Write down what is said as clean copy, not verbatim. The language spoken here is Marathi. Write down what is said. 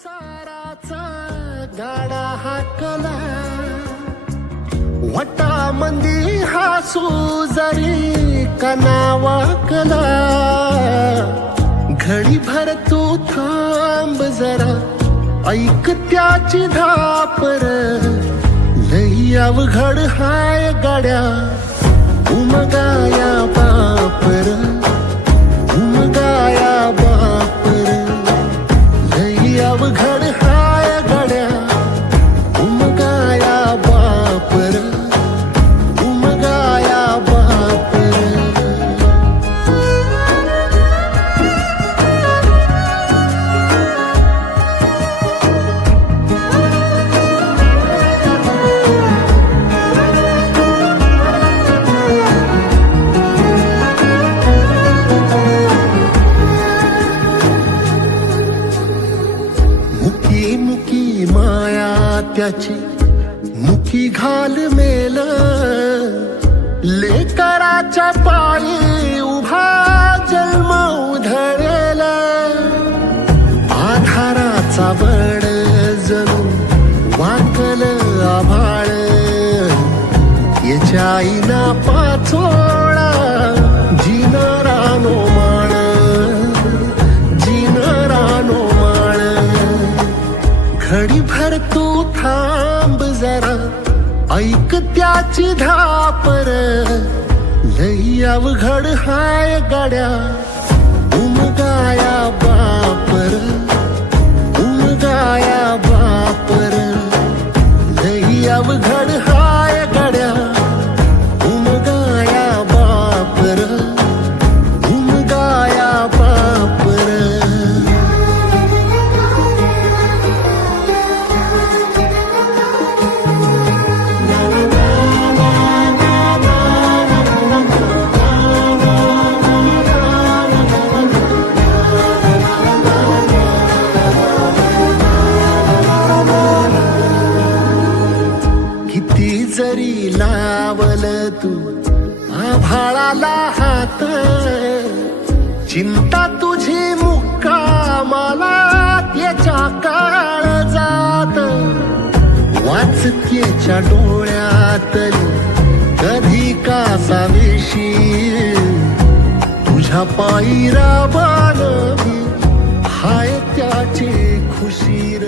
संसाराचा गाडा हाकला वटामंदी हासू जरी कनावाकला घडी भर तू थांब जरा ऐक त्याची धापर लई अवघड हाय गाड्या उमगाया बापर उमगाया बापर लई अवघड हाय गाड्या उमगाया बापर उमगाया बापर मुकी मुकी माया त्याची मुकी घाल मेल लेकराच्या पायी उभा जन्म उधळेल आधाराचा बळ जणू वाकल आभाळ याच्या आईना पाचोळा जिनारानो माळ जिनारानो माळ घडी भर तू थांब जरा ऐक त्याची धापर लई अवघड हाय गाड्या उमगाया बापर उमगाया बापर लई अवघड हाय गाड्या उमगाया बापर उमगाया बापर किती जरी लावल तू आभाळाला हात चिंता तुझी मुक्कामाला त्याच्या काळ जात वाचतेच्या डोळ्यातली कधी कासा वेशी तुझ्या पायी राबान हाय त्याची खुशीर